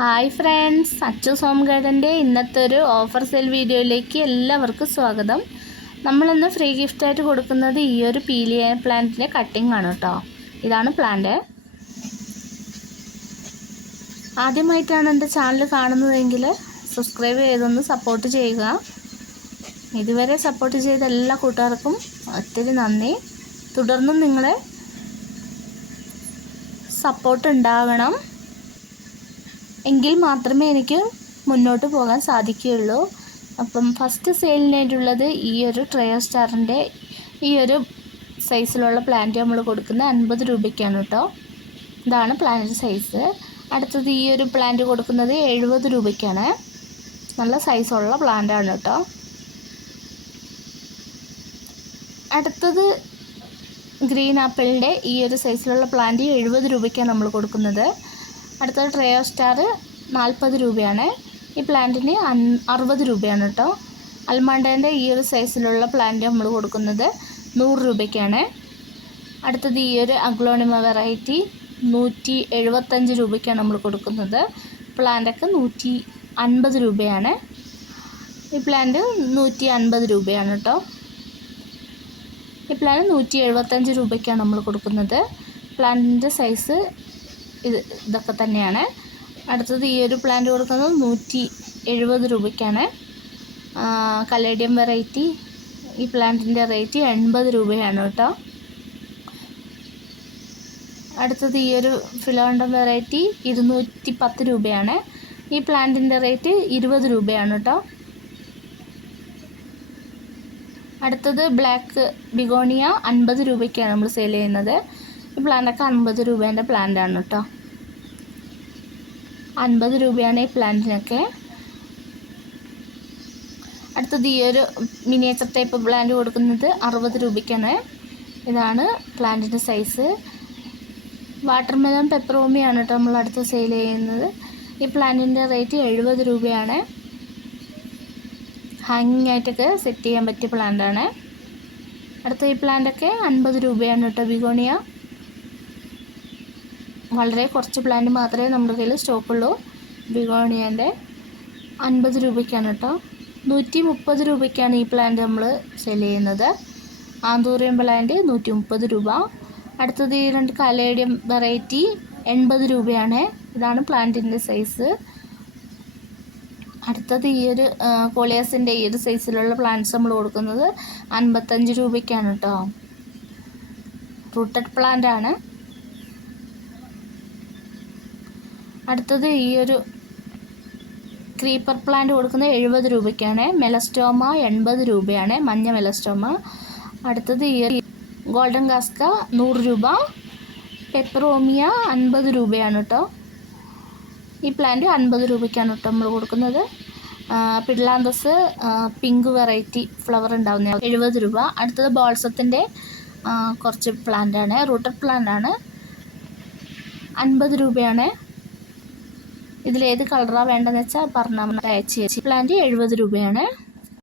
Hi friends Achu സോം ഗാർഡന്റെ ഇന്നത്തെ ഒരു ഓഫർ സെൽ വീഡിയോയിലേക്ക് എല്ലാവർക്കും സ്വാഗതം. നമ്മളിന്ന് ഫ്രീ ഗിഫ്റ്റായിട്ട് കൊടുക്കുന്നത് ഈ ഒരു പീലിയ പ്ലാന്റിന്റെ കട്ടിംഗ് ആണ് കേട്ടോ ഇതാണ് പ്ലാന്റ് ആദ്യമായിട്ടാണ് എന്റെ ചാനൽ കാണുന്നതെങ്കിൽ സബ്സ്ക്രൈബ് ചെയ്തൊന്ന് സപ്പോർട്ട് ചെയ്യുക. ഇതുവരെ സപ്പോർട്ട് ചെയ്ത എല്ലാ കൂട്ടുകാർക്കും ഒത്തിരി നന്ദി. തുടർന്നും നിങ്ങളെ സപ്പോർട്ട് ഉണ്ടാകണം എങ്കിൽ മാത്രമേ എനിക്ക് മുന്നോട്ട് പോകാൻ സാധിക്കുകയുള്ളൂ. അപ്പം ഫസ്റ്റ് സെയിലിനായിട്ടുള്ളത് ഈ ഒരു ട്രയോ സ്റ്റാറിന്റെ ഈ ഒരു സൈസിലുള്ള പ്ലാന്റ് നമ്മൾ കൊടുക്കുന്നത് അൻപത് രൂപയ്ക്കാണ് കേട്ടോ ഇതാണ് പ്ലാന്റ് സൈസ് അടുത്തത് ഈ ഒരു പ്ലാന്റ് കൊടുക്കുന്നത് എഴുപത് രൂപയ്ക്കാണ്. നല്ല സൈസുള്ള പ്ലാന്റാണ് കേട്ടോ അടുത്തത് ഗ്രീൻ ആപ്പിളിന്റെ ഈ ഒരു സൈസിലുള്ള പ്ലാന്റ് എഴുപത് രൂപയ്ക്കാണ് നമ്മൾ കൊടുക്കുന്നത്. അടുത്തത് ട്രയോ സ്റ്റാർ നാൽപ്പത് രൂപയാണ്. ഈ പ്ലാന്റിന് അറുപത് രൂപയാണ് കേട്ടോ അൽമാണ്ടേന്റെ ഈ ഒരു സൈസിലുള്ള പ്ലാന്റ് നമ്മൾ കൊടുക്കുന്നത് നൂറ് രൂപയ്ക്കാണ്. അടുത്തത് ഈ ഒരു അഗ്ലോണിമ വെറൈറ്റി നൂറ്റി എഴുപത്തഞ്ച് രൂപയ്ക്കാണ് നമ്മൾ കൊടുക്കുന്നത്. പ്ലാന്റൊക്കെ നൂറ്റി അൻപത് രൂപയാണ്. ഈ പ്ലാന്റ് നൂറ്റി അൻപത് രൂപയാണ് കേട്ടോ ഈ പ്ലാന്റ് നൂറ്റി എഴുപത്തഞ്ച് രൂപയ്ക്കാണ് നമ്മൾ കൊടുക്കുന്നത്. പ്ലാന്റിന്റെ സൈസ് ഇത് ഇതൊക്കെ തന്നെയാണ്. അടുത്തത് ഈ ഒരു പ്ലാന്റ് കൊടുക്കുന്നത് നൂറ്റി എഴുപത് രൂപയ്ക്കാണ് കലേഡിയം വെറൈറ്റി ഈ പ്ലാന്റിന്റെ റേറ്റ് എൺപത് രൂപയാണ് കേട്ടോ. അടുത്തത് ഈ ഒരു ഫിലോണ്ടം വെറൈറ്റി ഇരുന്നൂറ്റി പത്ത് രൂപയാണ്. ഈ പ്ലാന്റിന്റെ റേറ്റ് ഇരുപത് രൂപയാണ് കേട്ടോ. അടുത്തത് ബ്ലാക്ക് ബിഗോണിയ അൻപത് രൂപയ്ക്കാണ് നമ്മൾ സെയിൽ ചെയ്യുന്നത്. ഈ പ്ലാന്റൊക്കെ അൻപത് രൂപേന്റെ പ്ലാന്റാണ് കേട്ടോ അൻപത് രൂപയാണ് ഈ പ്ലാന്റിനൊക്കെ. അടുത്തത് ഈ ഒരു മിനിയേച്ചർ ടൈപ്പ് പ്ലാന്റ് കൊടുക്കുന്നത് അറുപത് രൂപയ്ക്കാണ്. ഇതാണ് പ്ലാന്റിന്റെ സൈസ്. വാട്ടർമെലൺ പെപ്പറോമിയാണ് കേട്ടോ നമ്മൾ അടുത്ത് സെയിൽ ചെയ്യുന്നത്. ഈ പ്ലാന്റിന്റെ റേറ്റ് എഴുപത് രൂപയാണ്. ഹാങ്ങിങ് ആയിട്ടൊക്കെ സെറ്റ് ചെയ്യാൻ പറ്റിയ പ്ലാന്റാണ്. അടുത്ത ഈ പ്ലാന്റൊക്കെ അൻപത് രൂപയാണ് കേട്ടോ ബിഗോണിയ. വളരെ കുറച്ച് പ്ലാന്റ് മാത്രമേ നമ്മുടെ കയ്യിൽ സ്റ്റോക്കുള്ളൂ ബിഗോണിയന്റെ അൻപത് രൂപയ്ക്കാണ് കേട്ടോ നൂറ്റി മുപ്പത് രൂപയ്ക്കാണ് ഈ പ്ലാന്റ് നമ്മൾ സെൽ ചെയ്യുന്നത്. ആന്തൂറിയം പ്ലാന്റ് നൂറ്റി മുപ്പത് രൂപ. അടുത്തത് ഈ രണ്ട് കലേഡിയം വെറൈറ്റി എൺപത് രൂപയാണ്. ഇതാണ് പ്ലാന്റിന്റെ സൈസ് അടുത്തത് ഈ ഒരു കോളിയാസിന്റെ ഈ ഒരു സൈസിലുള്ള പ്ലാന്റ്സ് നമ്മൾ കൊടുക്കുന്നത് അൻപത്തഞ്ച് രൂപയ്ക്കാണ് കേട്ടോ റൂട്ടഡ് പ്ലാന്റ് ആണ്. അടുത്തത് ഈ ഒരു ക്രീപ്പർ പ്ലാന്റ് കൊടുക്കുന്നത് എഴുപത് രൂപയ്ക്കാണ്. മെലസ്റ്റോമ എൺപത് രൂപയാണ്. മഞ്ഞ മെലസ്റ്റോമ അടുത്തത് ഈ ഗോൾഡൻ കാസ്ക നൂറ് രൂപ. പെപ്പറോമിയ അൻപത് രൂപയാണ് കേട്ടോ ഈ പ്ലാന്റ് അൻപത് രൂപയ്ക്കാണ് കേട്ടോ നമ്മൾ കൊടുക്കുന്നത്. പിഡ്ലാന്തസ് പിങ്ക് വെറൈറ്റി ഫ്ലവർ ഉണ്ടാവുന്ന എഴുപത് രൂപ. അടുത്തത് ബോൾസത്തിന്റെ കുറച്ച് പ്ലാന്റാണ് റൂട്ടഡ് ആണ്. അൻപത് രൂപയാണ്. ഇതിലേത് കളറാണ് വേണ്ടതെന്ന് വെച്ചാൽ പറഞ്ഞാൽ അയച്ചു ചേച്ചി പ്ലാന്റ് എഴുപത് രൂപയാണ്.